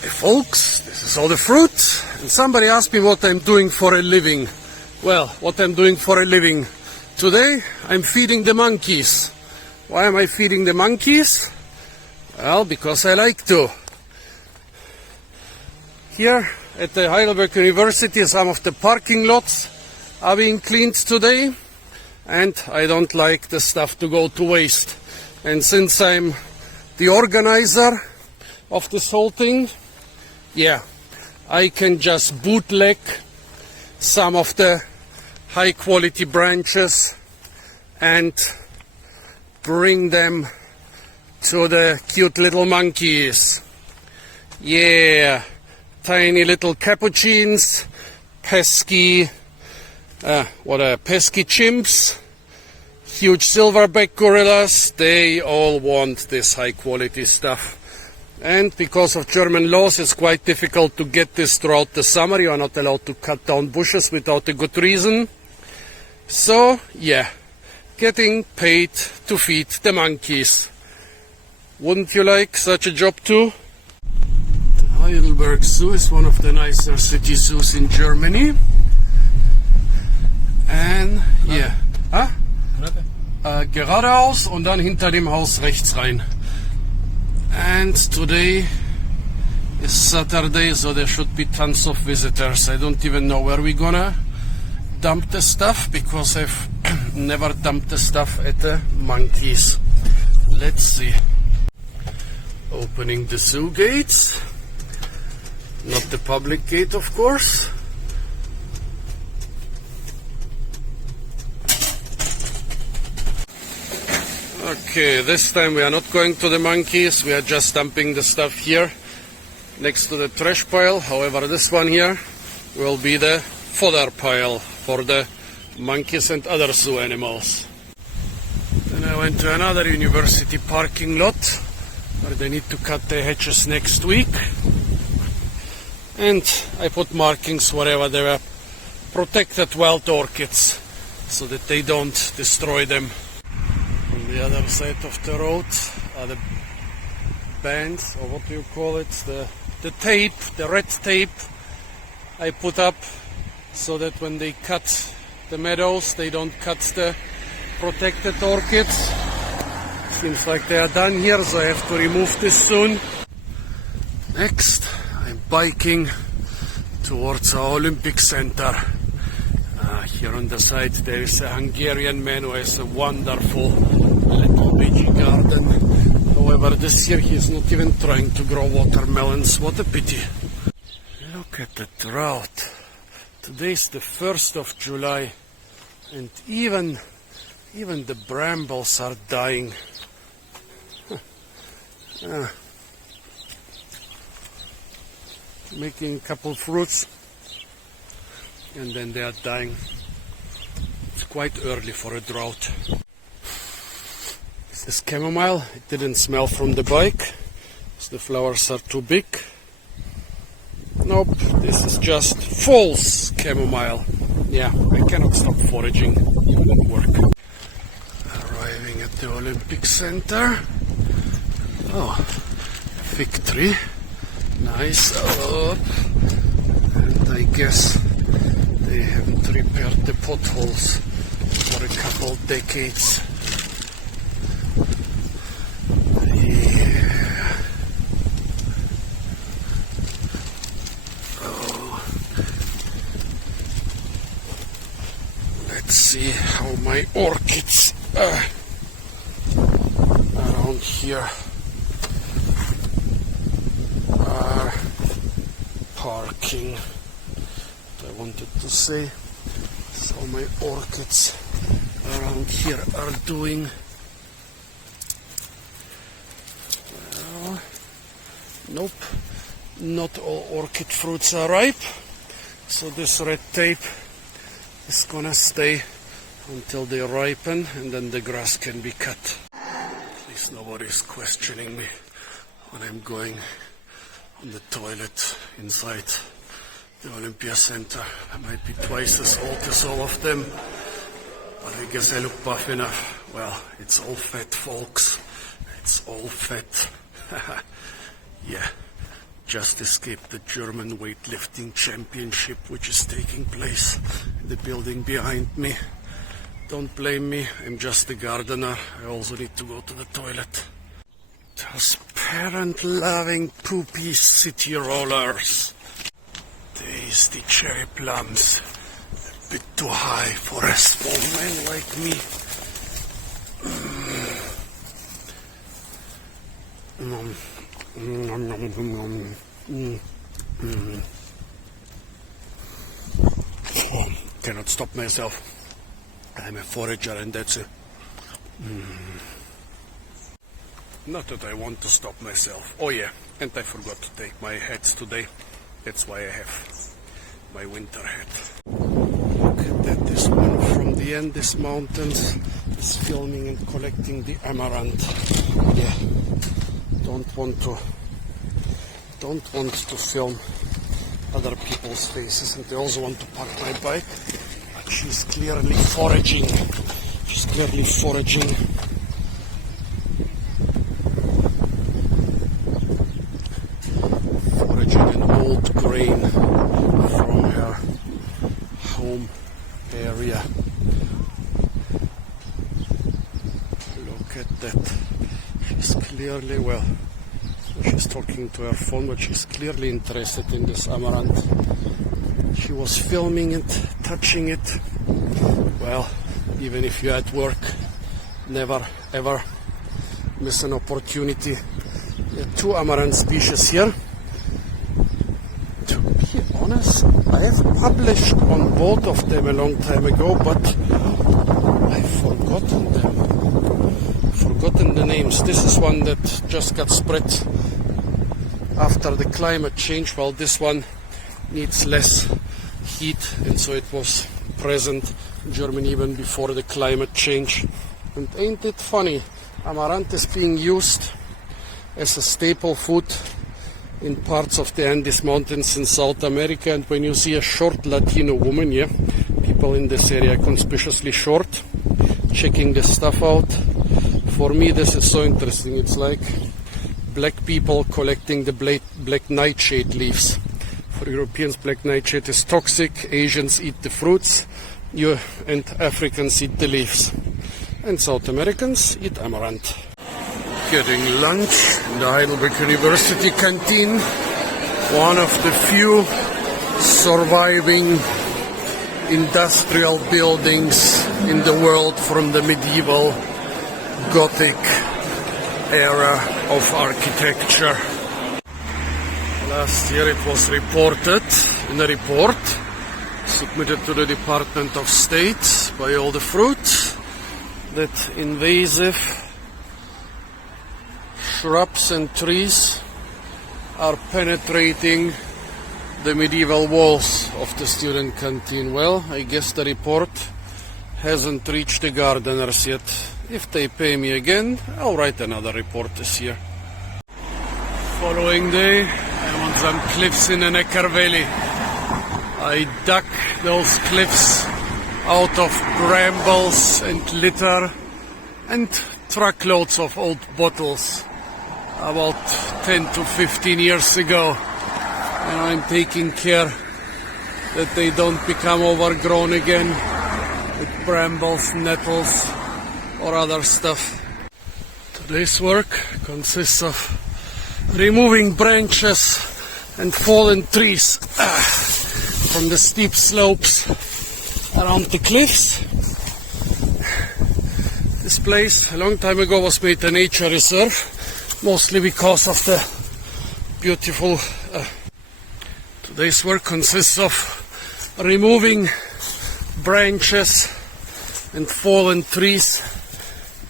Hey folks, this is all the fruit, and somebody asked me what I'm doing for a living. Well, what I'm doing for a living. Today, I'm feeding the monkeys. Why am I feeding the monkeys? Well, because I like to. Here at the Heidelberg University, some of the parking lots are being cleaned today, and I don't like the stuff to go to waste. And since I'm the organizer of this whole thing, yeah, I can just bootleg some of the high quality branches and bring them to the cute little monkeys. Yeah, tiny little capuchins, pesky pesky chimps, huge silverback gorillas. They all want this high quality stuff. And because of German laws, it's quite difficult to get this throughout the summer. You are not allowed to cut down bushes without a good reason. So, yeah, getting paid to feed the monkeys. Wouldn't you like such a job too? The Heidelberg Zoo is one of the nicer city zoos in Germany. And, yeah. Geradeaus und dann hinter dem Haus rechts rein. And today is Saturday, so there should be tons of visitors. I don't even know where we're gonna dump the stuff, because I've never dumped the stuff at the monkeys. Let's see. Opening the zoo gates. Not the public gate, of course. Okay, this time we are not going to the monkeys, we are just dumping the stuff here next to the trash pile. However, this one here will be the fodder pile for the monkeys and other zoo animals. Then I went to another university parking lot where they need to cut the hedges next week. And I put markings wherever there were protected wild orchids so that they don't destroy them. On the other side of the road are the bands, or what do you call it, the tape, the red tape I put up so that when they cut the meadows they don't cut the protected orchids. Seems like they are done here, so I have to remove this soon. Next, I'm biking towards our Olympic Center. Here on the side there is a Hungarian man who has a wonderful little veggie garden. However, this year he is not even trying to grow watermelons. What a pity. Look at the drought. Today's the 1st of July and even the brambles are dying. Making a couple fruits and then they are dying. It's quite early for a drought. This is chamomile. It didn't smell from the bike, so the flowers are too big. Nope, this is just false chamomile. Yeah, I cannot stop foraging, even at work. Arriving at the Olympic Center. Oh, fig tree. Nice. Oh, and I guess they haven't repaired the potholes for a couple decades. Yeah. Oh. Let's see how my orchids around here are parking. I wanted to say, so my orchids around here are doing. Well, nope, not all orchid fruits are ripe, so this red tape is gonna stay until they ripen and then the grass can be cut. At least nobody's questioning me when I'm going on the toilet inside the Olympia Center. I might be twice as old as all of them, but I guess I look buff enough. Well, it's all fat, folks. It's all fat. Yeah, just escaped the German weightlifting championship, which is taking place in the building behind me. Don't blame me, I'm just a gardener. I also need to go to the toilet. Those parent-loving poopy city rollers. Tasty cherry plums. A bit too high for a small man like me. Oh, cannot stop myself. I'm a forager and that's it. Not that I want to stop myself. Oh yeah, and I forgot to take my hats today. That's why I have my winter hat. Look at that, this one from the Andes Mountains is filming and collecting the amaranth. Yeah, don't want to film other people's faces, and I also want to park my bike. But she's clearly foraging. She's clearly foraging. Foraging an old grain from her home area. Look at that. She's clearly, well, she's talking to her phone, but she's clearly interested in this amaranth. She was filming it, touching it. Well, even if you're at work, never ever miss an opportunity. There are 2 amaranth species here. To be honest, I have published on both of them a long time ago, but I've forgotten the names. This is one that just got spread after the climate change, while this one needs less heat, and so it was present in Germany even before the climate change. And ain't it funny, amaranth is being used as a staple food in parts of the Andes Mountains in South America, and when you see a short Latino woman, yeah, people in this area are conspicuously short, checking this stuff out. For me this is so interesting. It's like black people collecting the black nightshade leaves. For Europeans, black nightshade is toxic. Asians eat the fruits, and Africans eat the leaves. And South Americans eat amaranth. Getting lunch in the Heidelberg University canteen. One of the few surviving industrial buildings in the world from the medieval Gothic era of architecture. Last year it was reported in a report submitted to the Department of State by all the fruit that invasive shrubs and trees are penetrating the medieval walls of the student canteen. Well, I guess the report hasn't reached the gardeners yet. If they pay me again, I'll write another report this year. Following day, I'm on some cliffs in the Neckar Valley. I dug those cliffs out of brambles and litter and truckloads of old bottles about 10 to 15 years ago. And I'm taking care that they don't become overgrown again with brambles, nettles, or other stuff. Today's work consists of removing branches and fallen trees from the steep slopes around the cliffs. This place a long time ago was made a nature reserve, mostly because of the beautiful... Today's work consists of removing branches and fallen trees.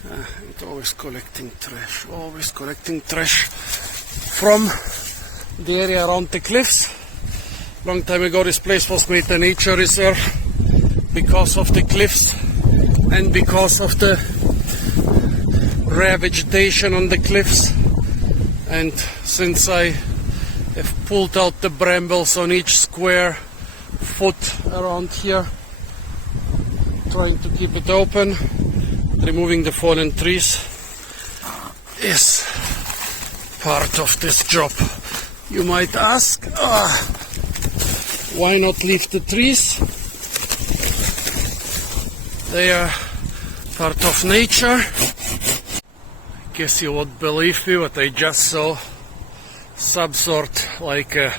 And always collecting trash from the area around the cliffs. Long time ago this place was made a nature reserve because of the cliffs and because of the rare vegetation on the cliffs. And since I have pulled out the brambles on each square foot around here, trying to keep it open, removing the fallen trees is part of this job. You might ask, why not leave the trees? They are part of nature. I guess you won't believe me, but I just saw some sort like a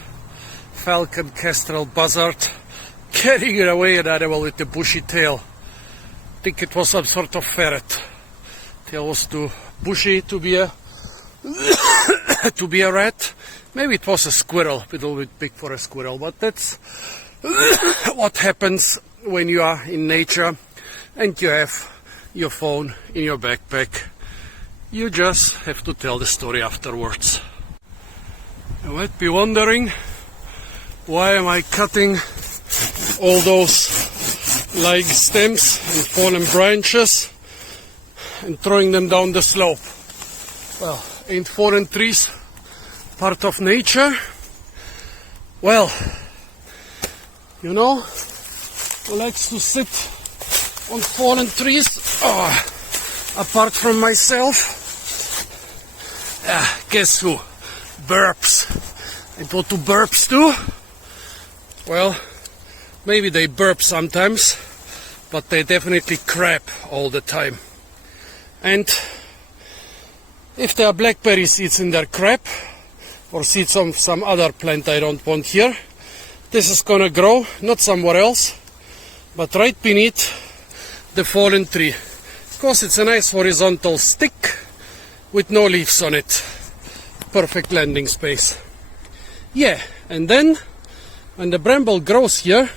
falcon kestrel buzzard carrying away an animal with a bushy tail. I think it was some sort of ferret. Tail was too bushy to be a to be a rat. Maybe it was a squirrel, a little bit big for a squirrel, but that's what happens when you are in nature and you have your phone in your backpack. You just have to tell the story afterwards. You might be wondering, why am I cutting all those like stems and fallen branches and throwing them down the slope? Well, ain't fallen trees part of nature? Well, you know, who likes to sit on fallen trees? Apart from myself, guess who? Burps. And what do burps do? Well, maybe they burp sometimes, but they definitely crap all the time. And if there are blackberry seeds in their crap, or seeds of some other plant I don't want here, this is gonna grow, not somewhere else, but right beneath the fallen tree. Because it's a nice horizontal stick with no leaves on it. Perfect landing space. Yeah, and then when the bramble grows here,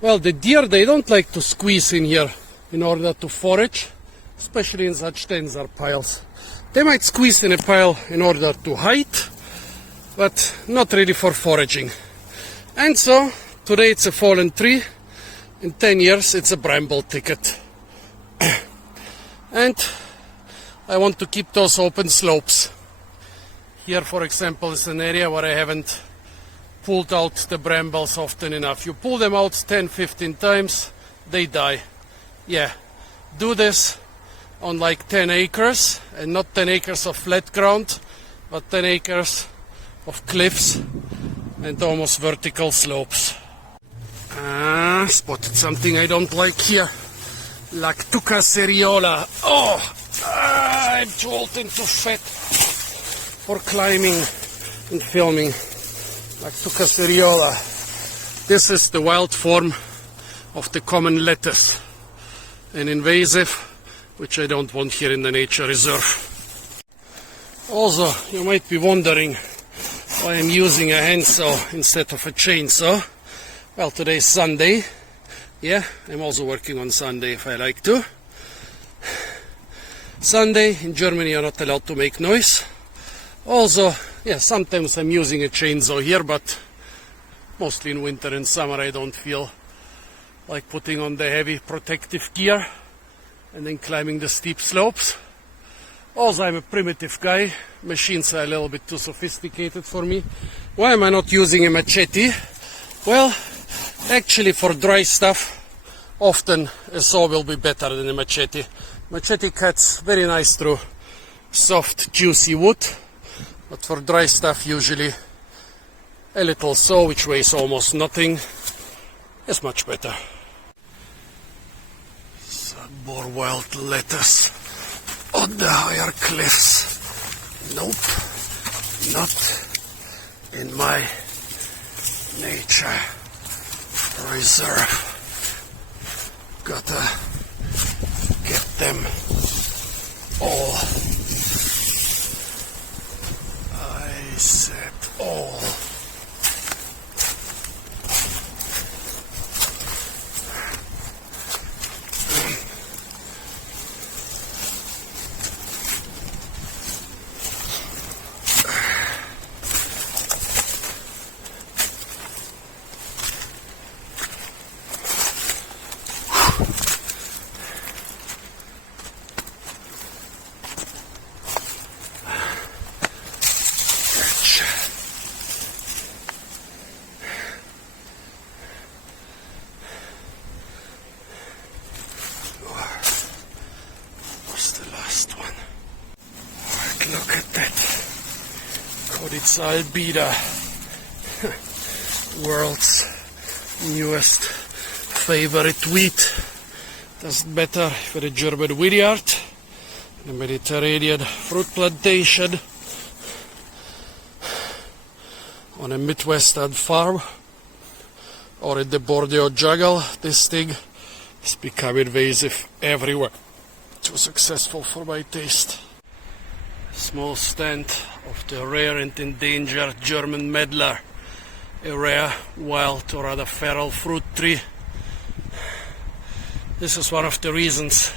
well, the deer, they don't like to squeeze in here in order to forage, especially in such denser piles. They might squeeze in a pile in order to hide, but not really for foraging. And so, today it's a fallen tree, in 10 years it's a bramble thicket. And I want to keep those open slopes. Here, for example, is an area where I haven't pulled out the brambles often enough. You pull them out 10-15 times, they die. Yeah, do this on like 10 acres, and not 10 acres of flat ground, but 10 acres of cliffs and almost vertical slopes. Spotted something I don't like here. Lactuca seriola. I'm too old and too fat for climbing and filming. Lactuca seriola. This is the wild form of the common lettuce, an invasive which I don't want here in the nature reserve. Also, you might be wondering why I'm using a handsaw instead of a chainsaw. Well, today is Sunday. Yeah, I'm also working on Sunday if I like to. Sunday in Germany you're not allowed to make noise. Also, yeah, sometimes I'm using a chainsaw here, but mostly in winter and summer I don't feel like putting on the heavy protective gear and then climbing the steep slopes. Also, I'm a primitive guy. Machines are a little bit too sophisticated for me. Why am I not using a machete? Well, actually for dry stuff, often a saw will be better than a machete. Machete cuts very nice through soft, juicy wood, but for dry stuff, usually a little saw, which weighs almost nothing, is much better. Some more wild lettuce on the higher cliffs. Nope, not in my nature reserve. Gotta get them all. I said all. This Albida, world's newest favorite wheat. Does better for the German vineyard, the Mediterranean fruit plantation on a Midwestern farm or in the Borneo jungle. This thing has become invasive everywhere. Too successful for my taste. Small stand of the rare and endangered German medlar, a rare wild or rather feral fruit tree. This is one of the reasons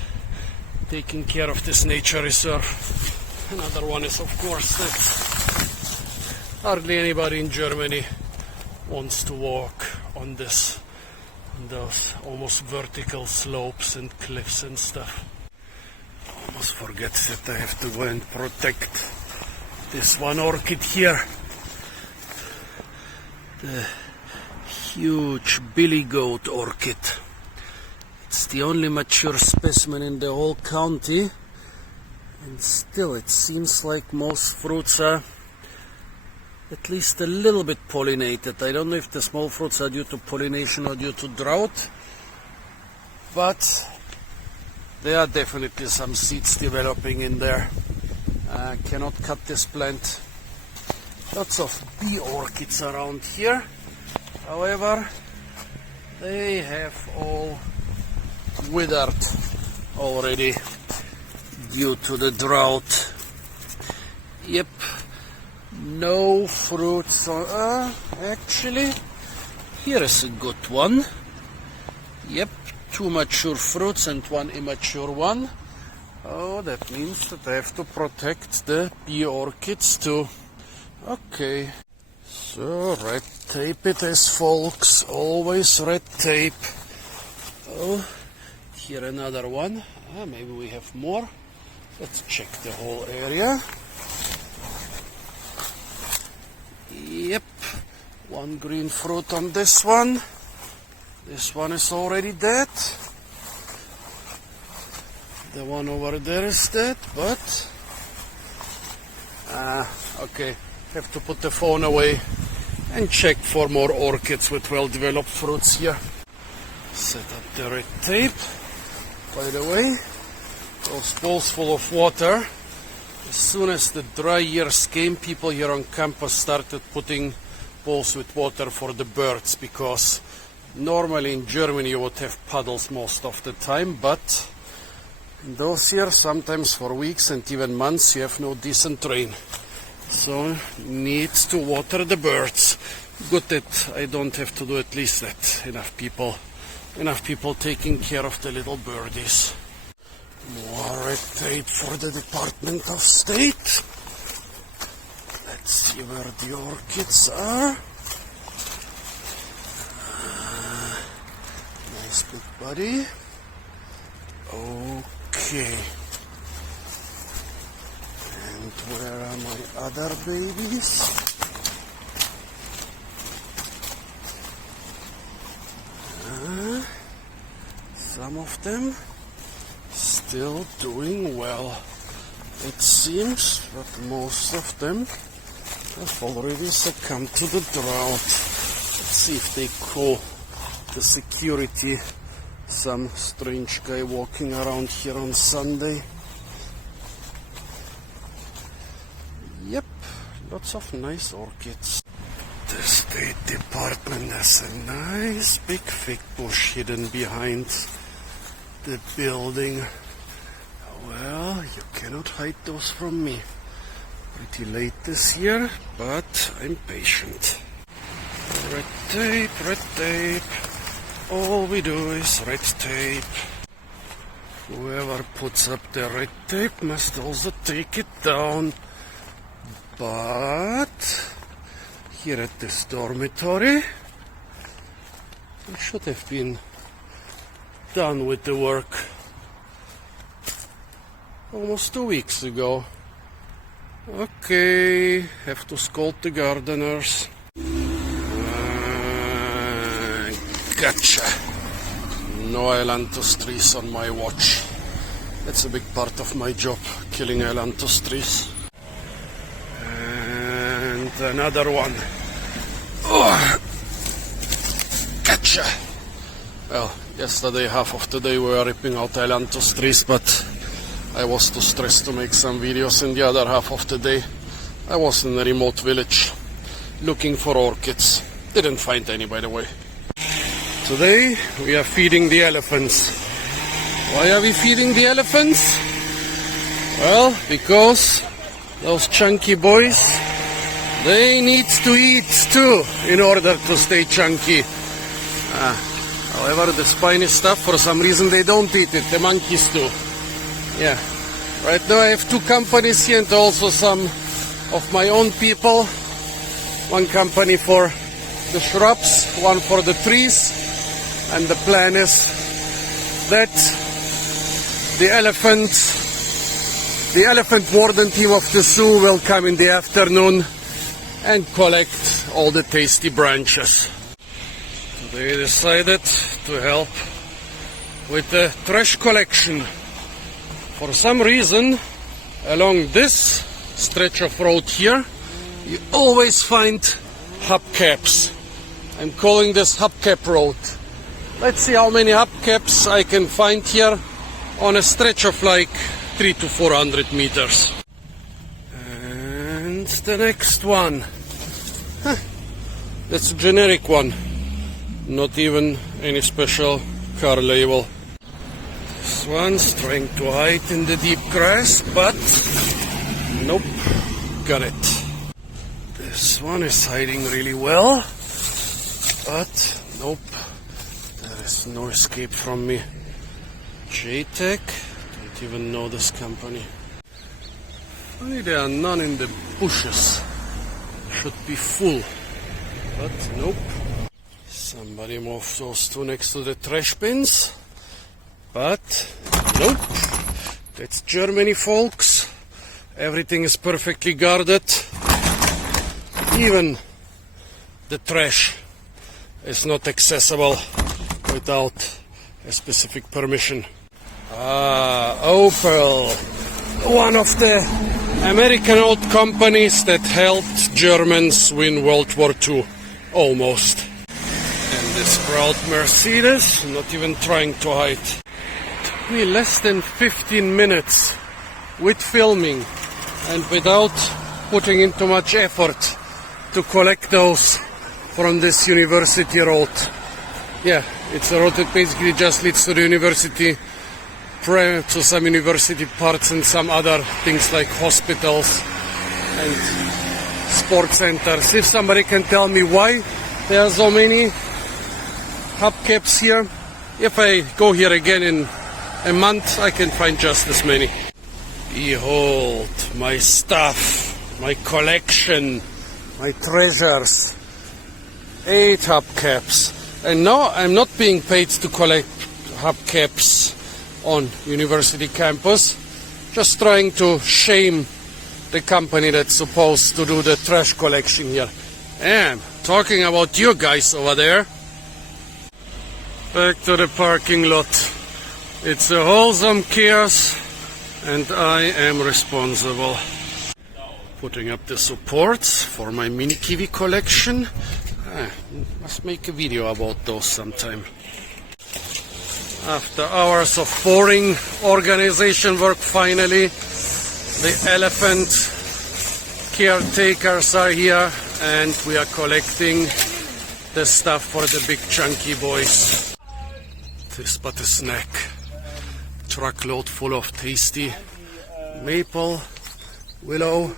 taking care of this nature reserve. Another one is, of course, that hardly anybody in Germany wants to walk on those almost vertical slopes and cliffs and stuff. Almost forget that I have to go and protect this one orchid here. The huge billy goat orchid. It's the only mature specimen in the whole county, and still it seems like most fruits are at least a little bit pollinated. I don't know if the small fruits are due to pollination or due to drought, but there are definitely some seeds developing in there. Cannot cut this plant. Lots of bee orchids around here. However, they have all withered already due to the drought. Yep, no fruits. Actually, here is a good one. Yep, 2 mature fruits and 1 immature one. Oh, that means that I have to protect the bee orchids too. Okay, so red tape it is, folks. Always red tape. Oh, here another one. Maybe we have more. Let's check the whole area. Yep, 1 green fruit on this one. This one is already dead. The one over there is dead, but okay, have to put the phone away and check for more orchids with well-developed fruits here. Set up the red tape. By the way, those bowls full of water. As soon as the dry years came, people here on campus started putting bowls with water for the birds, because normally in Germany you would have puddles most of the time, but in those years, sometimes for weeks and even months, you have no decent rain. So needs to water the birds. Good that I don't have to do at least that. Enough people taking care of the little birdies. More red tape for the Department of State. Let's see where the orchids are. Nice big body. Okay. And where are my other babies? Some of them still doing well, it seems, but most of them have already succumbed to the drought. Let's see if they call the security. Some strange guy walking around here on Sunday. Yep, lots of nice orchids. The State Department has a nice big fig bush hidden behind the building. Well, you cannot hide those from me. Pretty late this year, but I'm patient. Red tape, red tape. All we do is red tape. Whoever puts up the red tape must also take it down. But here at this dormitory, I should have been done with the work almost 2 weeks ago. Okay, have to scold the gardeners. Gotcha. No ailanthus trees on my watch. That's a big part of my job, killing ailanthus trees. And another one. Oh, gotcha! Well, yesterday, half of the day we were ripping out ailanthus trees, but I was too stressed to make some videos, and the other half of the day I was in a remote village looking for orchids. Didn't find any, by the way. Today we are feeding the elephants. Why are we feeding the elephants? Well, because those chunky boys, they need to eat too in order to stay chunky. However, the spiny stuff, for some reason they don't eat it. The monkeys do. Yeah. Right now I have two companies here and also some of my own people. One company for the shrubs, one for the trees. And the plan is that the elephant warden team of the zoo will come in the afternoon and collect all the tasty branches. They decided to help with the trash collection. For some reason, along this stretch of road here, you always find hubcaps. I'm calling this hubcap road. Let's see how many hubcaps I can find here on a stretch of like 300 to 400 meters. And the next one. That's a generic one. Not even any special car label. This one's trying to hide in the deep grass, but nope, got it. This one is hiding really well, but nope, there is no escape from me. JTech, don't even know this company. Funny there are none in the bushes. Should be full, but nope. Somebody moved those two next to the trash bins, but nope. That's Germany, folks. Everything is perfectly guarded. Even the trash is not accessible without a specific permission. Opel, one of the American old companies that helped Germans win World War II, almost. And this proud Mercedes, not even trying to hide. It took me less than 15 minutes with filming and without putting in too much effort to collect those from this university road. Yeah, it's a road that basically just leads to the university, to some university parts and some other things like hospitals and sports centers. If somebody can tell me why there are so many hubcaps here, if I go here again in a month, I can find just as many. Behold, my stuff, my collection, my treasures. 8 hubcaps. And no, I'm not being paid to collect hubcaps on university campus. Just trying to shame the company that's supposed to do the trash collection here. And talking about you guys over there. Back to the parking lot. It's a wholesome chaos and I am responsible. Putting up the supports for my mini kiwi collection. Must make a video about those sometime. After hours of boring organization work, finally the elephant caretakers are here and we are collecting the stuff for the big chunky boys. This but a snack. Truckload full of tasty maple, willow,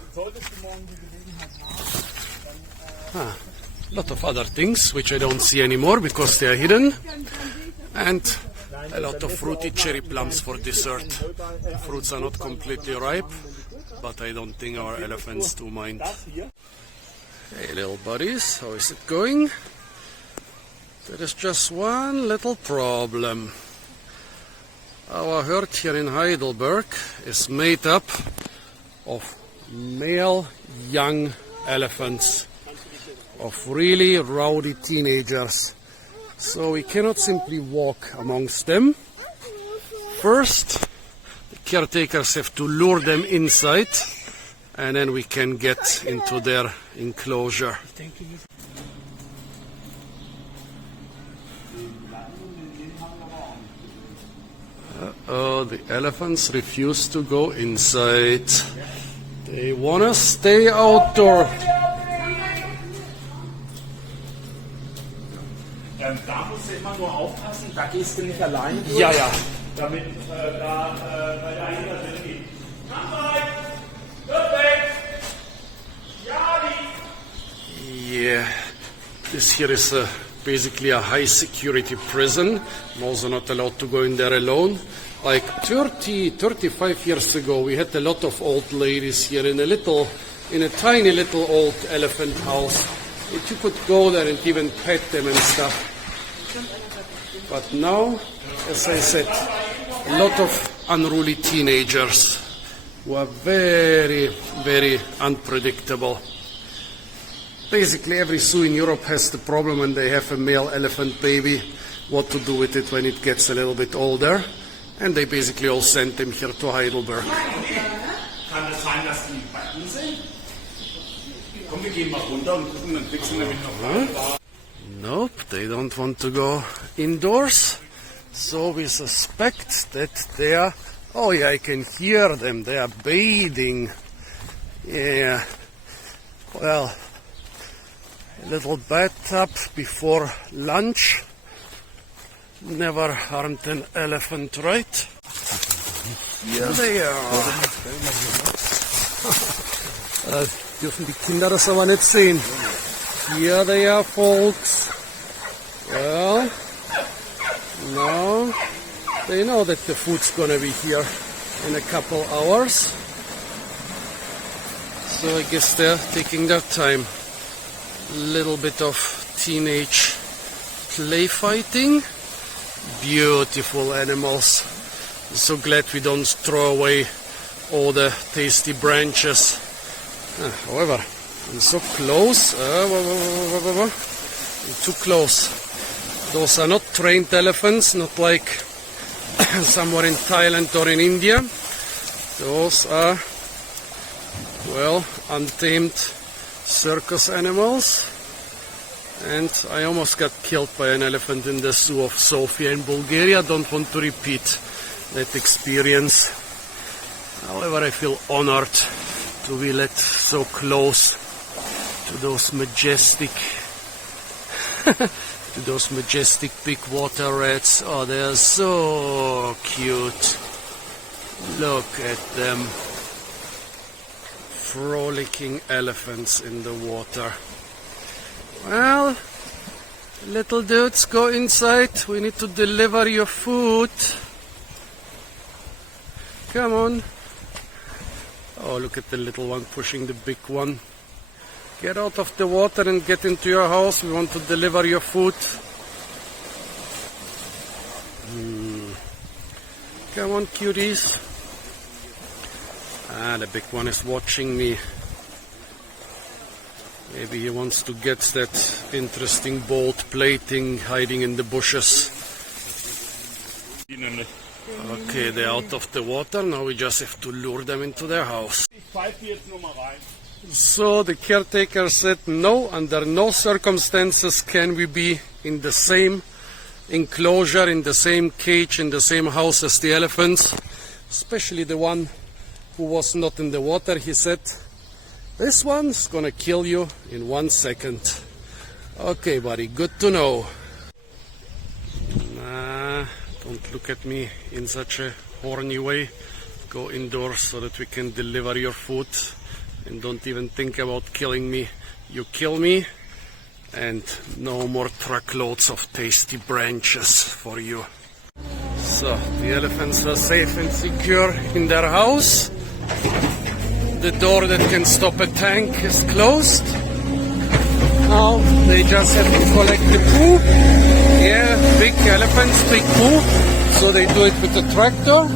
a lot of other things which I don't see anymore because they are hidden, and a lot of fruity cherry plums for dessert. The fruits are not completely ripe, but I don't think our elephants do mind. Hey little buddies, how is it going? There is just one little problem. Our herd here in Heidelberg is made up of male young elephants, of really rowdy teenagers. So we cannot simply walk amongst them. First, the caretakers have to lure them inside and then we can get into their enclosure. Oh, the elephants refuse to go inside. They wanna stay outdoor. Da musst du immer nur aufpassen, da gehst du nicht alleine durch. Ja, ja. Damit da bei der Eingang drin geht. Yeah, this here is basically a high security prison. I'm also not allowed to go in there alone. Like 35 years ago, we had a lot of old ladies here in a tiny little old elephant house. You could go there and even pet them and stuff. But now, as I said, a lot of unruly teenagers who are very, very unpredictable. Basically, every zoo in Europe has the problem when they have a male elephant baby, what to do with it when it gets a little bit older. And they basically all send them here to Heidelberg. Kann es sein, dass die Backen sind? Komm, wir gehen mal runter und gucken, dann kriegst du nämlich noch rein. Nope, they don't want to go indoors. So we suspect that they are... Oh yeah, I can hear them. They are bathing. Yeah. Well, a little bathtub before lunch. Never harmed an elephant, right? Here they are. Dürfen die Kinder das aber nicht sehen. Here they are, folks. Well, now they know that the food's gonna be here in a couple hours. So I guess they're taking their time. Little bit of teenage play fighting. Beautiful animals. So glad we don't throw away all the tasty branches. However, I'm so close. Too close. Those are not trained elephants, not like somewhere in Thailand or in India. Those are, well, untamed circus animals. And I almost got killed by an elephant in the zoo of Sofia in Bulgaria. Don't want to repeat that experience. However, I feel honored to be let so close to those majestic big water rats. Oh, they are so cute. Look at them. Frolicking elephants in the water. Well, little dudes, go inside. We need to deliver your food. Come on. Oh, look at the little one pushing the big one. Get out of the water and get into your house. We want to deliver your food. Come on, cuties. Ah, the big one is watching me. Maybe he wants to get that interesting bold plating hiding in the bushes. Okay, they're out of the water. Now we just have to lure them into their house. So the caretaker said, no, under no circumstances can we be in the same enclosure, in the same cage, in the same house as the elephants. Especially the one who was not in the water. He said, this one's gonna kill you in 1 second. Okay, buddy, good to know. Nah, don't look at me in such a horny way. Go indoors so that we can deliver your food. And don't even think about killing me. You kill me, and no more truckloads of tasty branches for you. So, the elephants are safe and secure in their house. The door that can stop a tank is closed. Now they just have to collect the poo. Yeah, big elephants, big poo. So they do it with the tractor.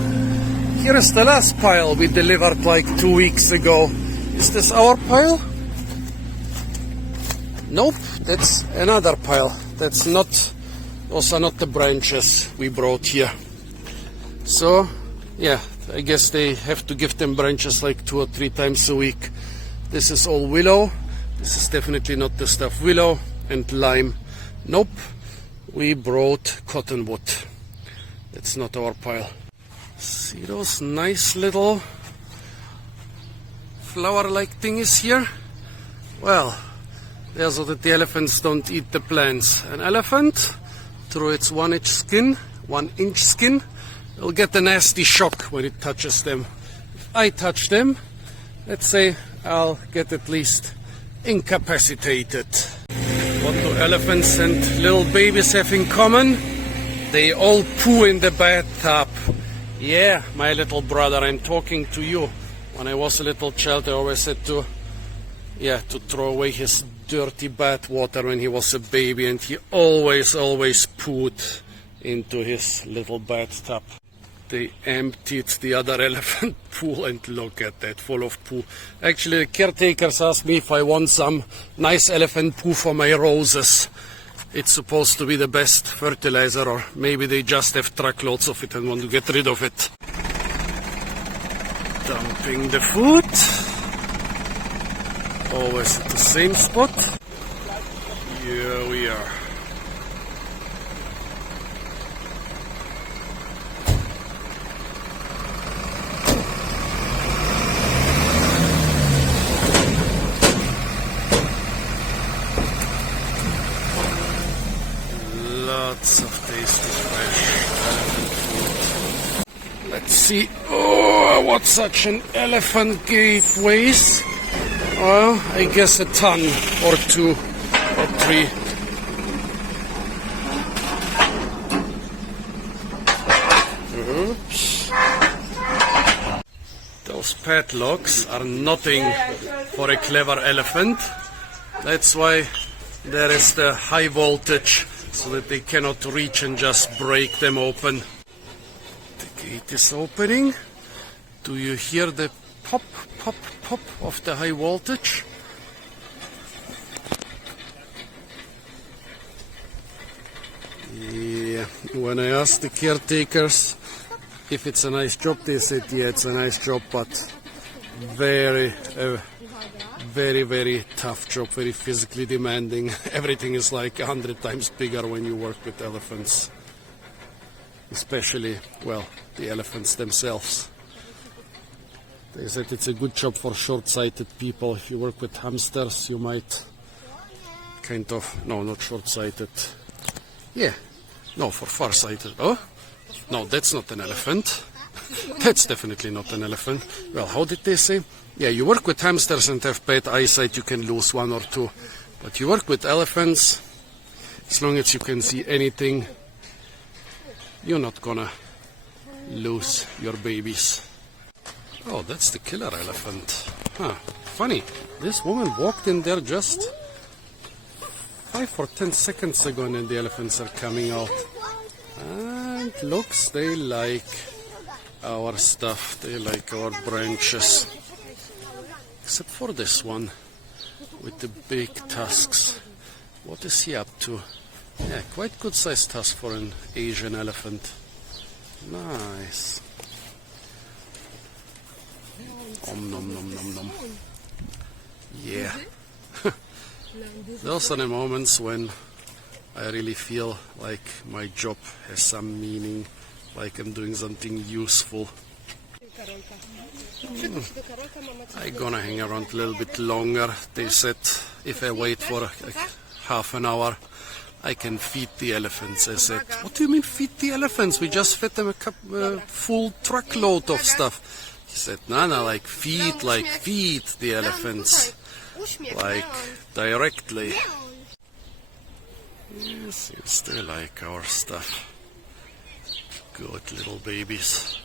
Here is the last pile we delivered like 2 weeks ago. Is this our pile? Nope, that's another pile. That's not, those are not the branches we brought here. So yeah, I guess they have to give them branches like 2 or 3 times a week. This is all willow. This is definitely not the stuff. Willow and lime. Nope. We brought cottonwood. That's not our pile. See those nice little flower-like thingies here? Well, they're so that the elephants don't eat the plants. An elephant, through its 1-inch skin, will get a nasty shock when it touches them. If I touch them, let's say I'll get at least incapacitated. What do elephants and little babies have in common? They all poo in the bathtub. Yeah, my little brother, I'm talking to you. When I was a little child, I always had to throw away his dirty bath water when he was a baby, and he always pooed into his little bathtub. They emptied the other elephant pool, and look at that, full of poo. Actually, the caretakers asked me if I want some nice elephant poo for my roses. It's supposed to be the best fertilizer, or maybe they just have truckloads of it and want to get rid of it. Dumping the food. Always at the same spot. Here we are. Lots of tasty fresh elephant food. Let's see. Oh, what such an elephant gave weighs. Well, I guess a ton or 2 or 3. Oops. Those padlocks are nothing for a clever elephant. That's why there is the high voltage, so that they cannot reach and just break them open. The gate is opening. Do you hear the pop, pop, pop of the high voltage? Yeah, when I asked the caretakers if it's a nice job, they said, yeah, it's a nice job, but very tough job, very physically demanding. Everything is like 100 times bigger when you work with elephants. Especially, well, the elephants themselves. They said it's a good job for short-sighted people. If you work with hamsters, you might no, not short-sighted. Yeah, no, for far-sighted. Oh, no, that's not an elephant. That's definitely not an elephant. Well, how did they say? Yeah, you work with hamsters and have bad eyesight, you can lose 1 or 2. But you work with elephants, as long as you can see anything, you're not gonna lose your babies. Oh, that's the killer elephant. Huh, funny. This woman walked in there just 5 or 10 seconds ago, and then the elephants are coming out. And looks, they like our stuff. They like our branches. Except for this one with the big tusks. What is he up to? Yeah, quite good sized tusk for an Asian elephant. Nice. Om nom nom nom nom. Yeah. Those are the moments when I really feel like my job has some meaning, like I'm doing something useful. I'm gonna hang around a little bit longer. They said if I wait for like half an hour, I can feed the elephants. I said, what do you mean feed the elephants? We just fed them a full truckload of stuff. He said, no, like feed the elephants, like directly. Yes, yes, they like our stuff. Good little babies.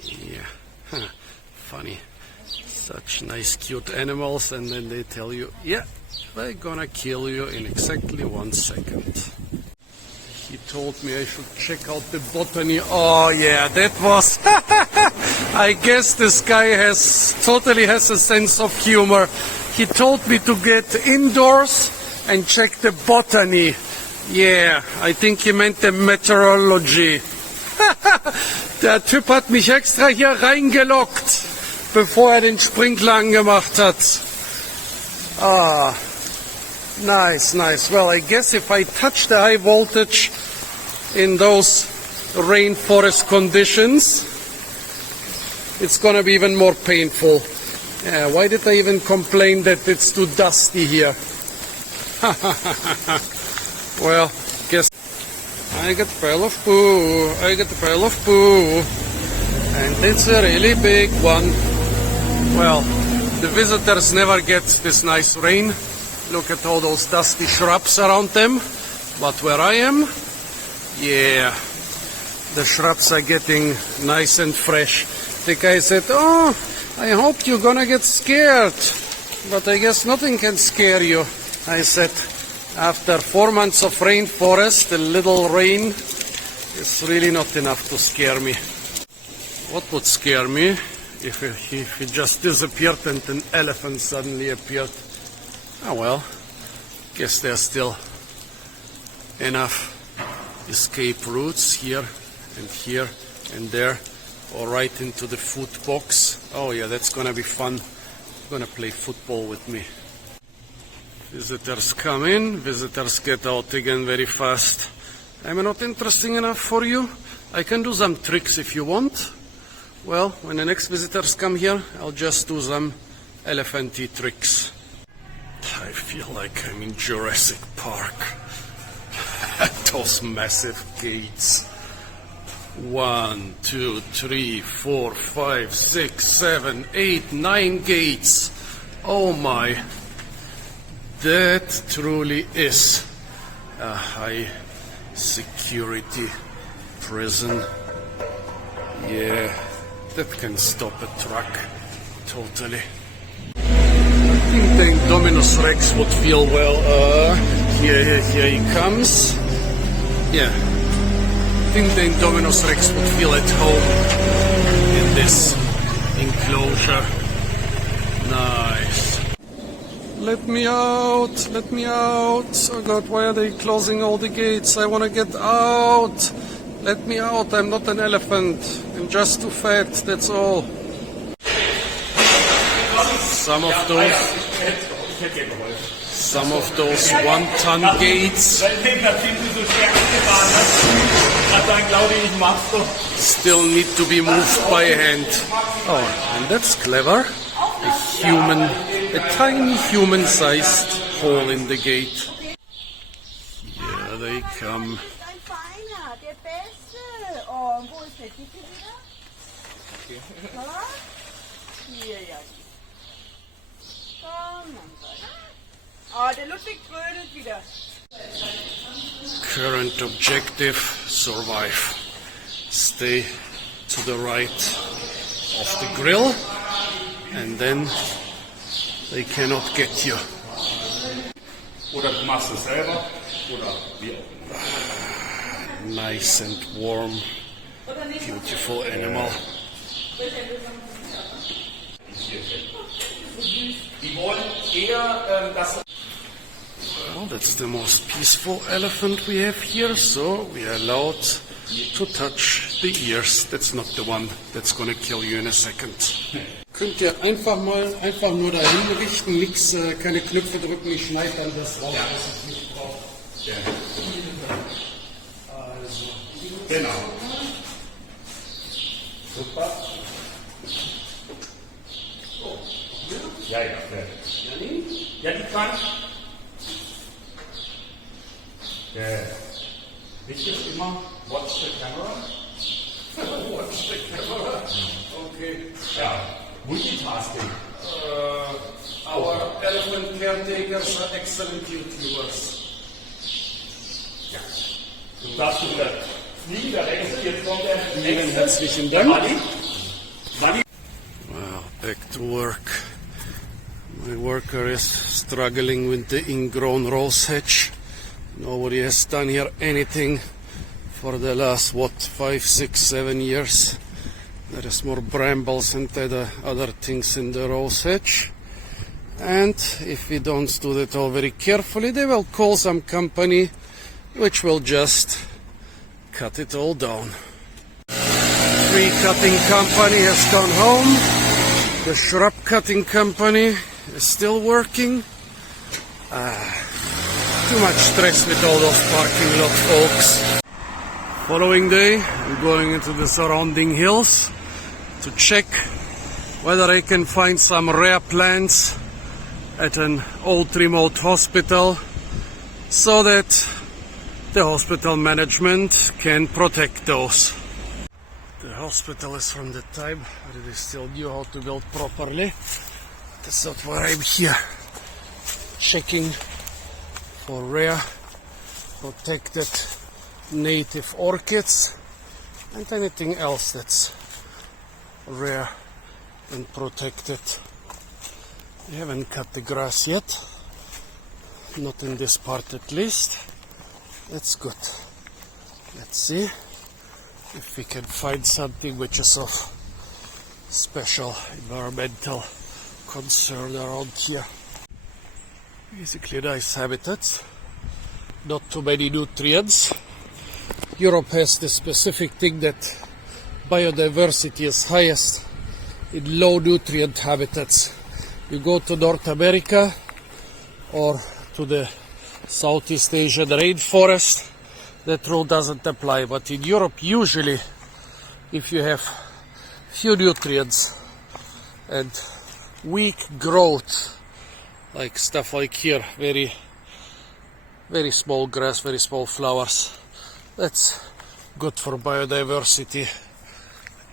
Yeah, huh. Funny. Such nice cute animals, and then they tell you, yeah, they're gonna kill you in exactly 1 second. He told me I should check out the botany. Oh yeah, that was... I guess this guy totally has a sense of humor. He told me to get indoors and check the botany. Yeah, I think he meant the meteorology. Der Typ hat mich extra hier reingelockt, bevor er den Sprinkler angemacht hat. Ah, nice, nice. Well, I guess if I touch the high voltage in those rainforest conditions, it's gonna be even more painful. Yeah, why did I even complain that it's too dusty here? Well, guess I got a pile of poo. I got a pile of poo. And it's a really big one. Well, the visitors never get this nice rain. Look at all those dusty shrubs around them. But where I am, yeah, the shrubs are getting nice and fresh. The guy said, oh, I hope you're gonna get scared. But I guess nothing can scare you. I said, after 4 months of rainforest, a little rain is really not enough to scare me. What would scare me if it just disappeared and an elephant suddenly appeared? Oh well, guess there's still enough escape routes here and there, or right into the food box. Oh yeah, that's gonna be fun. Gonna play football with me. Visitors come in, visitors get out again very fast. I'm not interesting enough for you. I can do some tricks if you want. Well, when the next visitors come here, I'll just do some elephanty tricks. I feel like I'm in Jurassic Park. Those massive gates. 1, 2, 3, 4, 5, 6, 7, 8, 9 gates. Oh my. That truly is a high security prison. Yeah, that can stop a truck. Totally. I think the Indominus Rex would feel well. Here he comes. Yeah. I think the Indominus Rex would feel at home in this enclosure. Nice. Let me out, let me out. Oh God, why are they closing all the gates? I want to get out. Let me out, I'm not an elephant. I'm just too fat, that's all. Some of those 1-ton gates still need to be moved by hand. Oh, and that's clever. A tiny human-sized hole in the gate. Here they come. Current objective, survive. Stay to the right of the grill, and then they cannot get you. Oder du machst es selber, oder wie auch immer. Nice and warm, beautiful animal. Die wollen eher, dass... Well, that's the most peaceful elephant we have here, so we are allowed to touch the ears. That's not the one that's gonna kill you in a second. Könnt ihr einfach nur dahin richten, nix, keine Knöpfe drücken, ich schneide dann das raus, was ich nicht brauche. Ja. Also. Genau. Super. Oh. Ja, fertig. Ja, die kann. Wichtig ist immer, watch the camera. Watch the camera. Okay. Ja, multitasking. Our elephant caretakers are excellent YouTubers. Ja. Du darfst wieder fliegen, der nächste, jetzt kommt der Vielen nächste. herzlichen Dank. Money. Well, back to work. My worker is struggling with the ingrown rose hedge. Nobody has done here anything for the last, 5, 6, 7 years. There is more brambles and other things in the rose hedge. And if we don't do that all very carefully, they will call some company which will just cut it all down. tree cutting company has gone home. The shrub cutting company is still working. Too much stress with all those parking lot folks. Following day, I'm going into the surrounding hills to check whether I can find some rare plants at an old remote hospital so that the hospital management can protect those. The hospital is from the time where they still knew how to build properly. That's not why I'm here. Checking for rare, protected native orchids and anything else that's rare and protected. I haven't cut the grass yet. Not in this part at least. That's good. Let's see if we can find something which is of special environmental concern around here. Basically nice habitats, not too many nutrients. Europe has the specific thing that biodiversity is highest in low nutrient habitats. You go to North America or to the Southeast Asian rainforest, that rule doesn't apply. But in Europe, usually, if you have few nutrients and weak growth, like stuff like here, very small grass, very small flowers, that's good for biodiversity.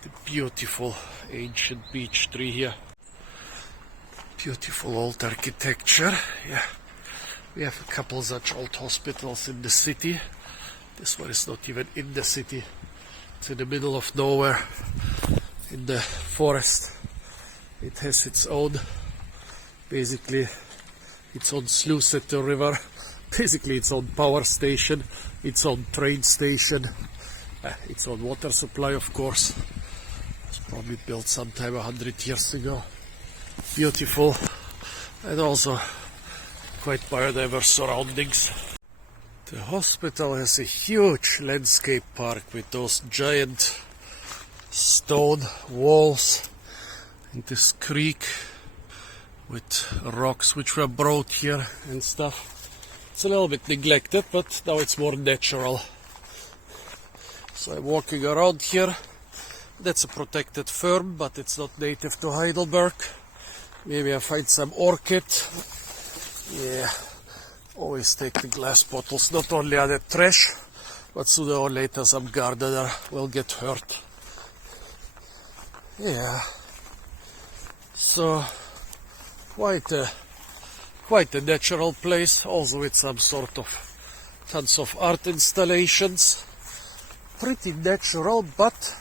The beautiful ancient beech tree here. Beautiful old architecture. Yeah, we have a couple such old hospitals in the city. This one is not even in the city. It's in the middle of nowhere, in the forest. It has its own, basically, its own sluice at the river. Basically, its own power station, its own train station, its own water supply, of course. It was probably built sometime 100 years ago. Beautiful, and also quite biodiverse surroundings. The hospital has a huge landscape park with those giant stone walls and this creek with rocks which were brought here and stuff. It's a little bit neglected, but now it's more natural. So I'm walking around here. That's a protected fern, but it's not native to Heidelberg. Maybe I find some orchid. Yeah. Always take the glass bottles, not only are they trash, but sooner or later some gardener will get hurt. Yeah. So, quite a natural place, also with some sort of tons of art installations. Pretty natural, but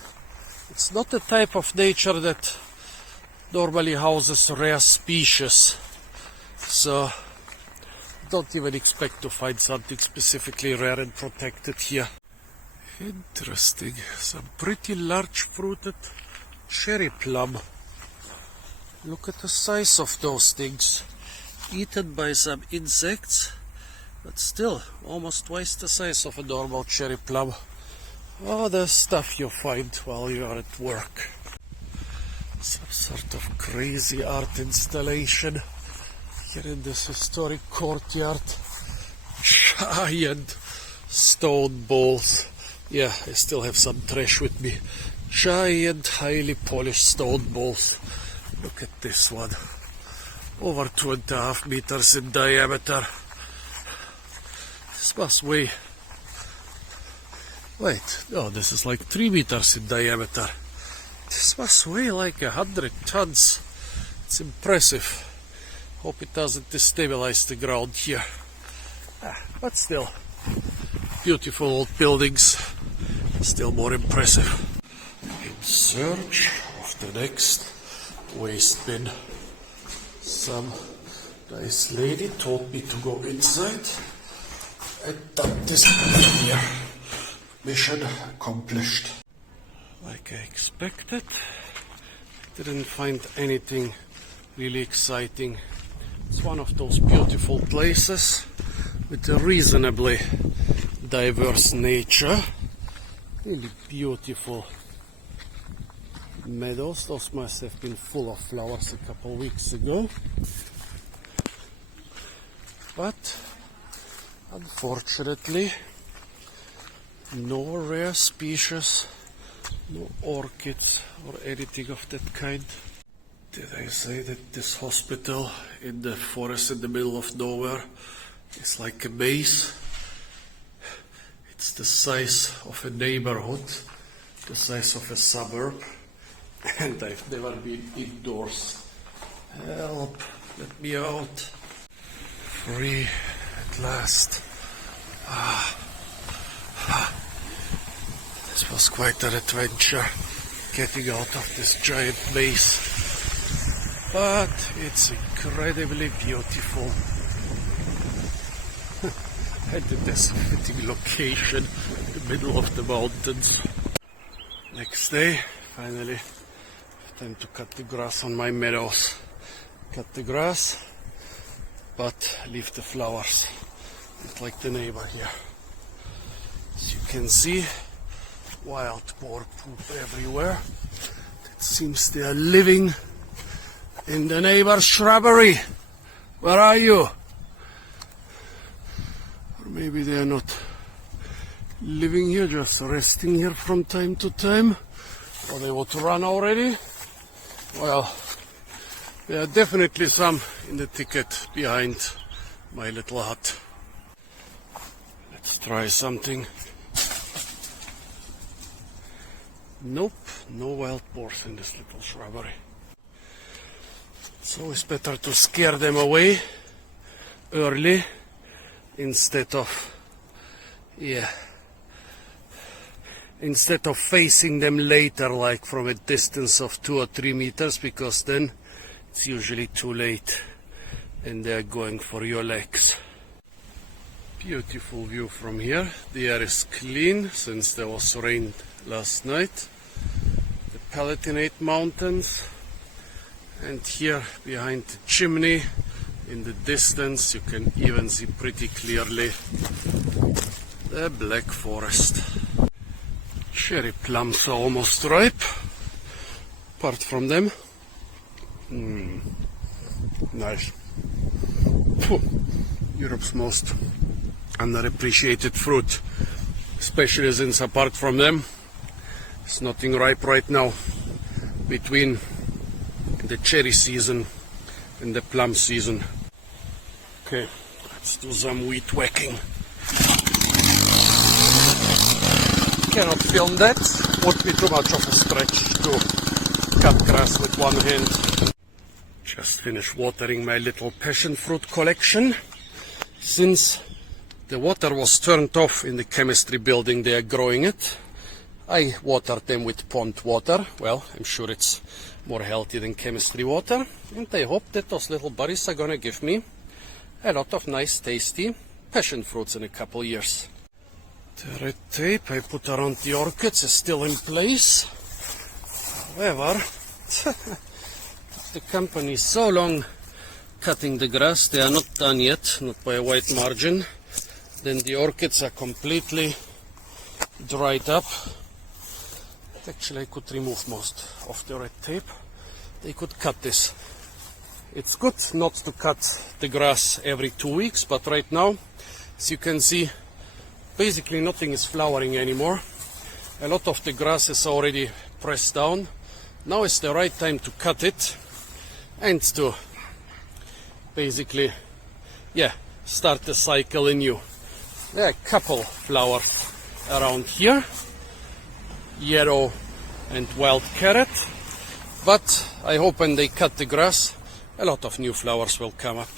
it's not the type of nature that normally houses rare species. So, don't even expect to find something specifically rare and protected here. Interesting. Some pretty large fruited cherry plum. Look at the size of those things. Eaten by some insects, but still almost twice the size of a normal cherry plum. Oh, the stuff you find while you are at work. Some sort of crazy art installation. Here in this historic courtyard, giant stone balls. Yeah, I still have some trash with me. Giant, highly polished stone balls. Look at this one. Over 2.5 meters in diameter. This must weigh... Wait, no, this is like 3 meters in diameter. This must weigh like 100 tons. It's impressive. Hope it doesn't destabilize the ground here. But still, beautiful old buildings. Still more impressive. In search of the next waste bin. Some nice lady told me to go inside and dump this here. Mission accomplished. Like I expected, I didn't find anything really exciting. It's one of those beautiful places with a reasonably diverse nature. Really beautiful meadows. Those must have been full of flowers a couple weeks ago. But unfortunately, no rare species, no orchids or anything of that kind. Did I say that this hospital in the forest in the middle of nowhere is like a maze? It's the size of a neighborhood, the size of a suburb, and I've never been indoors. Help, let me out. Free at last. This was quite an adventure, getting out of this giant maze. But it's incredibly beautiful. And it is a fitting location in the middle of the mountains. Next day, finally, time to cut the grass on my meadows. Cut the grass, but leave the flowers, not like the neighbor here. As you can see, wild boar poop everywhere. It seems they are living in the neighbor's shrubbery. Where are you? Or maybe they are not living here, just resting here from time to time. Or they want to run already. Well, there are definitely some in the thicket behind my little hut. Let's try something. Nope, no wild boars in this little shrubbery. It's always better to scare them away early instead of facing them later, like from a distance of 2 or 3 meters, because then it's usually too late and they're going for your legs. Beautiful view from here. The air is clean since there was rain last night. The Palatinate Mountains, and here behind the chimney in the distance you can even see pretty clearly the Black Forest. Cherry plums are almost ripe. Apart from them, nice. Europe's most underappreciated fruit, especially since apart from them there's nothing ripe right now between the cherry season and the plum season. Okay, let's do some weed whacking. Cannot film that, would be too much of a stretch to cut grass with one hand. Just finished watering my little passion fruit collection. Since the water was turned off in the chemistry building they are growing it, I watered them with pond water. Well, I'm sure it's more healthy than chemistry water, and I hope that those little buddies are gonna give me a lot of nice tasty passion fruits in a couple years. The red tape I put around the orchids is still in place. However, the company is so long cutting the grass, they are not done yet, not by a wide margin. Then the orchids are completely dried up. Actually, I could remove most of the red tape. They could cut this. It's good not to cut the grass every 2 weeks, but right now, as you can see, basically nothing is flowering anymore. A lot of the grass is already pressed down. Now is the right time to cut it and to basically, start the cycle anew. There are a couple flowers around here, yellow and wild carrot, but I hope when they cut the grass, a lot of new flowers will come up.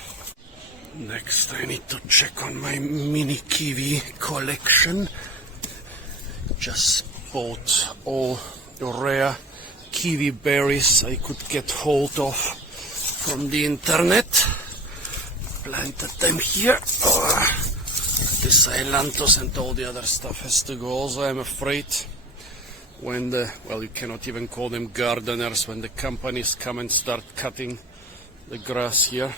Next, I need to check on my mini kiwi collection. Just bought all the rare kiwi berries I could get hold of from the internet. Planted them here. This ailanthus and all the other stuff has to go. Also, I'm afraid when you cannot even call them gardeners, when the companies come and start cutting the grass here,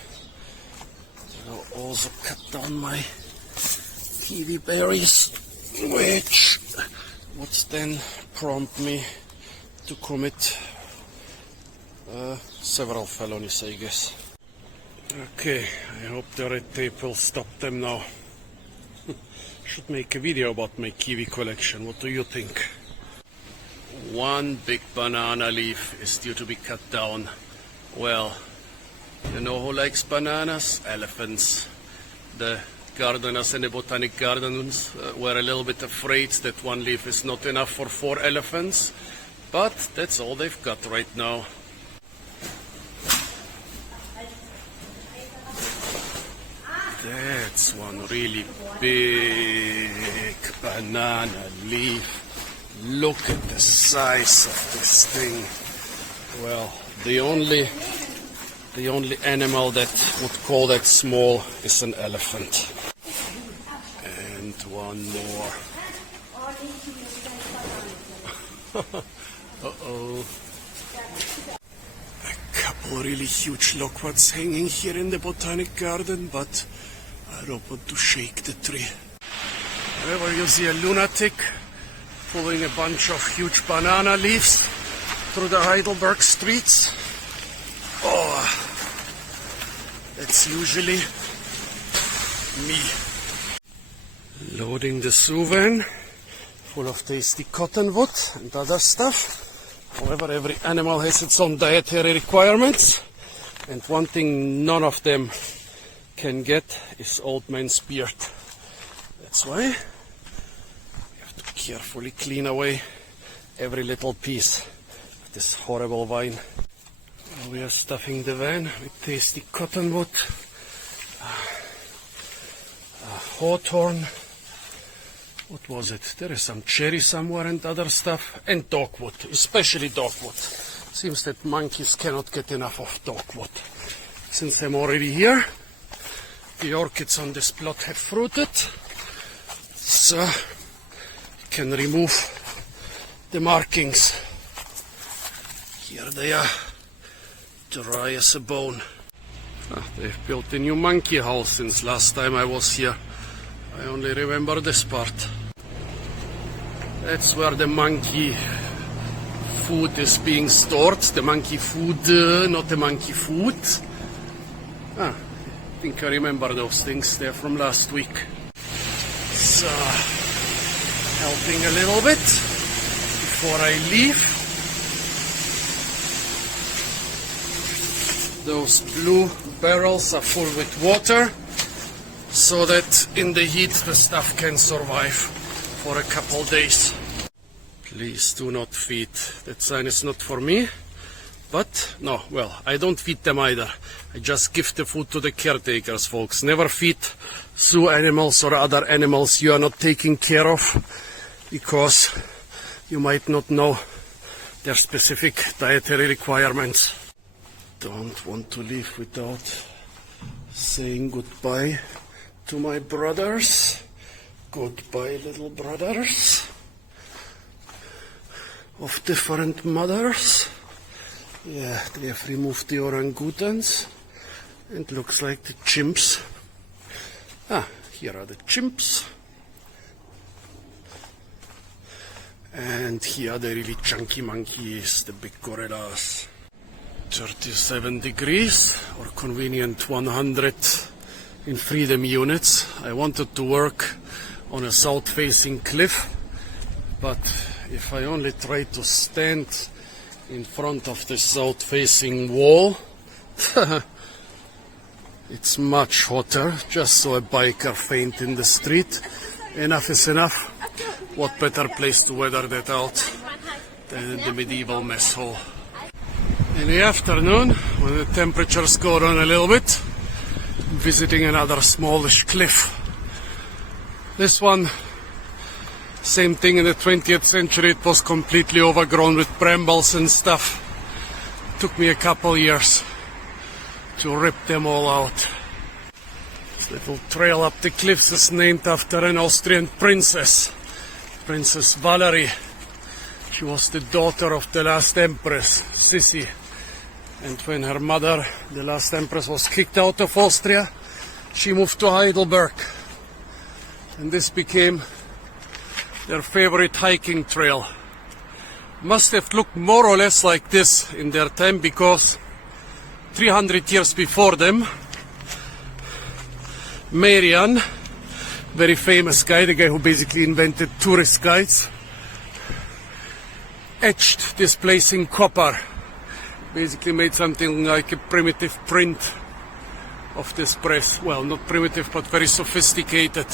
they will also cut down my kiwi berries, which would then prompt me to commit Several felonies, I guess. Okay, I hope the red tape will stop them now. Should make a video about my kiwi collection. What do you think? One big banana leaf is due to be cut down. Well, you know who likes bananas? Elephants. The gardeners in the botanic gardens were a little bit afraid that one leaf is not enough for 4 elephants, but that's all they've got right now. That's one really big banana leaf. Look at the size of this thing. Well, the only animal that would call that small is an elephant. And one more. Uh-oh. A couple really huge loquats hanging here in the botanic garden, but I don't want to shake the tree. Whenever you see a lunatic pulling a bunch of huge banana leaves through the Heidelberg streets, oh, that's usually me. Loading the Suvan full of tasty cottonwood and other stuff. However, every animal has its own dietary requirements, and one thing none of them can get is old man's beard. That's why we have to carefully clean away every little piece of this horrible vine. Well, we are stuffing the van with tasty cottonwood, hawthorn. What was it? There is some cherry somewhere and other stuff, and dogwood, especially dogwood. Seems that monkeys cannot get enough of dogwood. Since I'm already here, the orchids on this plot have fruited, so you can remove the markings. Here they are, dry as a bone. They've built a new monkey house since last time I was here. I only remember this part. That's where the monkey food is being stored. The monkey food, not the monkey food. I think I remember those things. They're from last week. So, helping a little bit before I leave. Those blue barrels are full with water, so that in the heat the stuff can survive for a couple days. Please do not feed. That sign is not for me. But, no, well, I don't feed them either. I just give the food to the caretakers, folks. Never feed zoo animals or other animals you are not taking care of, because you might not know their specific dietary requirements. Don't want to leave without saying goodbye to my brothers. Goodbye, little brothers of different mothers. Yeah, they have removed the orangutans, and looks like the chimps. Here are the chimps, and here are the really chunky monkeys, the big gorillas. 37 degrees, or convenient 100 in freedom units. I wanted to work on a south-facing cliff, but if I only try to stand in front of the south-facing wall, it's much hotter, just so a biker faint in the street. Enough is enough. What better place to weather that out than the medieval mess hall. In the afternoon, when the temperatures go down a little bit, I'm visiting another smallish cliff. This one, same thing in the 20th century, it was completely overgrown with brambles and stuff. Took me a couple years to rip them all out. This little trail up the cliffs is named after an Austrian princess, Princess Valerie. She was the daughter of the last empress, Sissi. And when her mother, the last empress, was kicked out of Austria, she moved to Heidelberg. And this became their favorite hiking trail. must have looked more or less like this in their time, because 300 years before them, Marian, very famous guy, the guy who basically invented tourist guides, etched this place in copper. Basically made something like a primitive print of this press. Well, not primitive, but very sophisticated.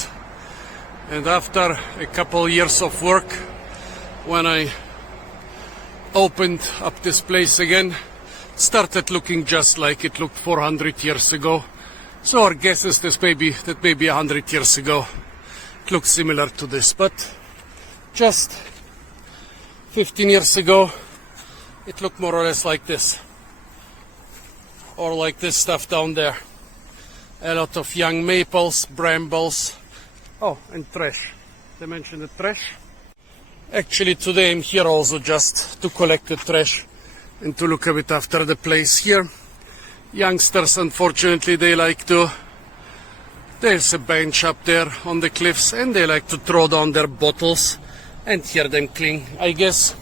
And after a couple years of work, when I opened up this place again, it started looking just like it looked 400 years ago. So our guess is that maybe 100 years ago it looks similar to this, but just 15 years ago it looked more or less like this, or like this stuff down there. A lot of young maples, brambles, oh, and trash. They mentioned the trash. Actually today I'm here also just to collect the trash and to look a bit after the place here. Youngsters, unfortunately, there's a bench up there on the cliffs, and they like to throw down their bottles and hear them cling. I guess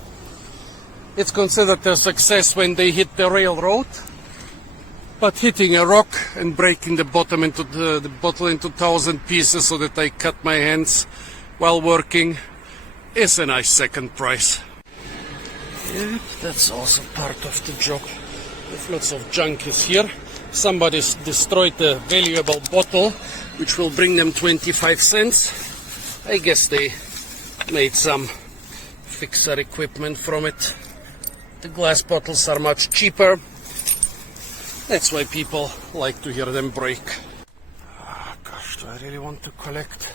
it's considered a success when they hit the railroad, but hitting a rock and breaking the bottom into the bottle into 1,000 pieces so that I cut my hands while working is a nice second prize. Yeah, that's also part of the job. If lots of junk is here, somebody's destroyed a valuable bottle which will bring them 25 cents. I guess they made some fixer equipment from it. The glass bottles are much cheaper. That's why people like to hear them break. Oh, gosh, do I really want to collect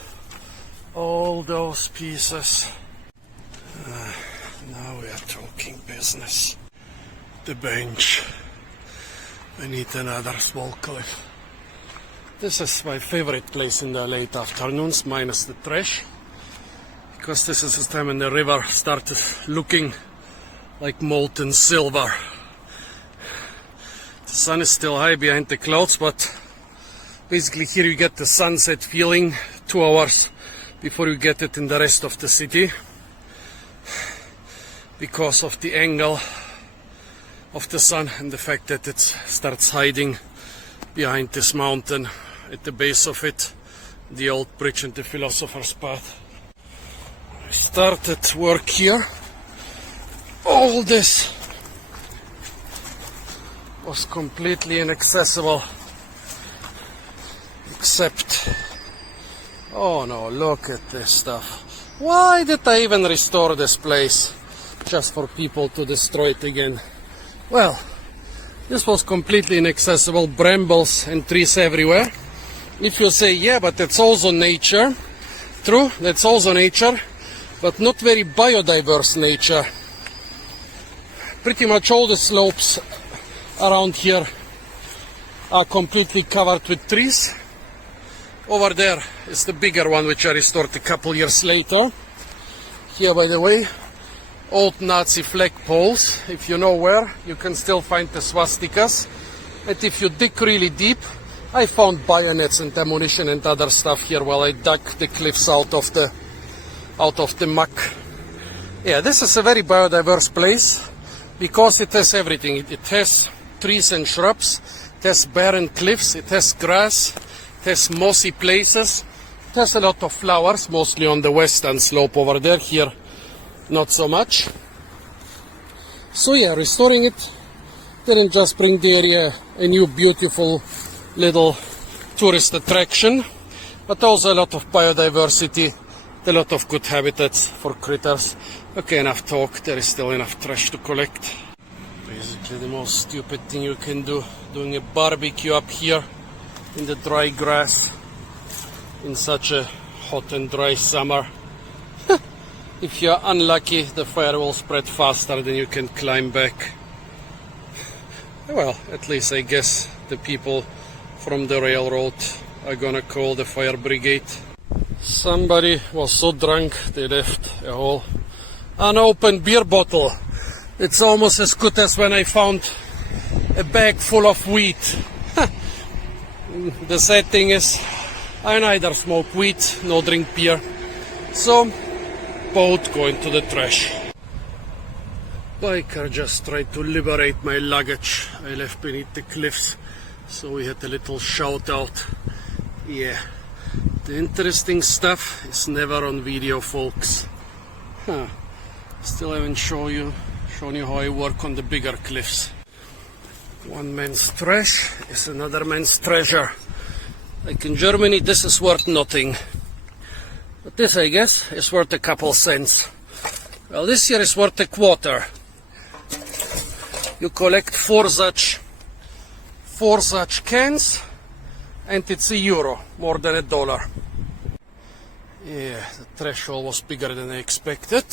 all those pieces? Now we are talking business. The bench beneath another small cliff. This is my favorite place in the late afternoons, minus the trash, because this is the time when the river started looking like molten silver. The sun is still high behind the clouds, but basically here you get the sunset feeling 2 hours before you get it in the rest of the city, because of the angle of the sun and the fact that it starts hiding behind this mountain at the base of it, the old bridge and the philosopher's path. I started work here. All this was completely inaccessible, except, oh no, look at this stuff. Why did I even restore this place? Just for people to destroy it again. Well, this was completely inaccessible, brambles and trees everywhere. If you say, yeah, but that's also nature. True, that's also nature, but not very biodiverse nature. Pretty much all the slopes around here are completely covered with trees. Over there is the bigger one, which I restored a couple years later. Here, by the way, old Nazi flag poles. If you know where, you can still find the swastikas. And if you dig really deep, I found bayonets and ammunition and other stuff here while I dug the cliffs out of the muck. Yeah, this is a very biodiverse place because it has everything. It has trees and shrubs, it has barren cliffs, it has grass, it has mossy places, it has a lot of flowers, mostly on the western slope over there. Here, not so much. So yeah, restoring it didn't just bring the area a new beautiful little tourist attraction, but also a lot of biodiversity, a lot of good habitats for critters. Okay, enough talk, there is still enough trash to collect. Basically the most stupid thing you can do, doing a barbecue up here in the dry grass in such a hot and dry summer. If you're unlucky, the fire will spread faster than you can climb back. Well, at least I guess the people from the railroad are gonna call the fire brigade. Somebody was so drunk they left a whole unopened beer bottle. It's almost as good as when I found a bag full of weed. The sad thing is, I neither smoke weed nor drink beer, so both going to the trash. biker just tried to liberate my luggage I left beneath the cliffs, so we had a little shout out. Yeah, the interesting stuff is never on video, folks. Still haven't shown you how I work on the bigger cliffs. One man's trash is another man's treasure. Like in Germany, this is worth nothing, but this, I guess, is worth a couple cents. Well, this year is worth a quarter. You collect four such cans and it's €1, more than $1. Yeah, the threshold was bigger than I expected.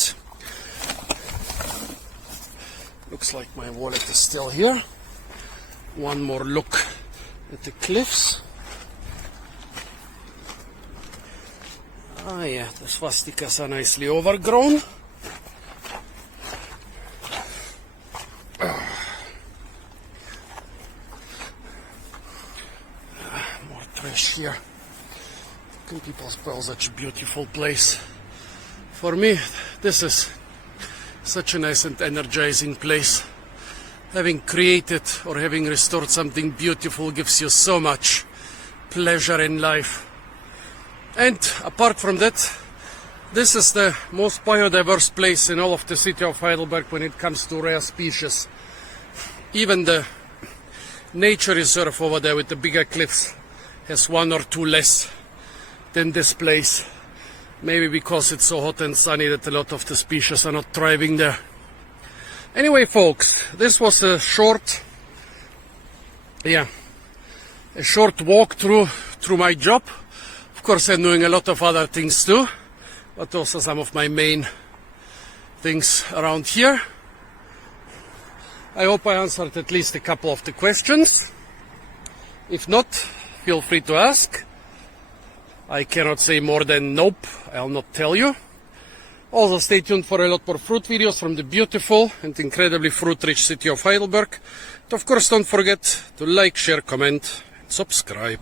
Looks like my wallet is still here. One more look at the cliffs. Ah yeah, the swastikas are nicely overgrown. More trash here. Can people spell such a beautiful place? For me, this is such a nice and energizing place. Having created or having restored something beautiful gives you so much pleasure in life. And apart from that, this is the most biodiverse place in all of the city of Heidelberg when it comes to rare species. Even the nature reserve over there with the bigger cliffs has one or two less than this place. Maybe because it's so hot and sunny that a lot of the species are not thriving there. Anyway, folks, this was a short walk through my job. Of course, I'm doing a lot of other things too, but also some of my main things around here. I hope I answered at least a couple of the questions. If not, feel free to ask. I cannot say more than nope, I'll not tell you. Also, stay tuned for a lot more fruit videos from the beautiful and incredibly fruit-rich city of Heidelberg. And of course, don't forget to like, share, comment, and subscribe.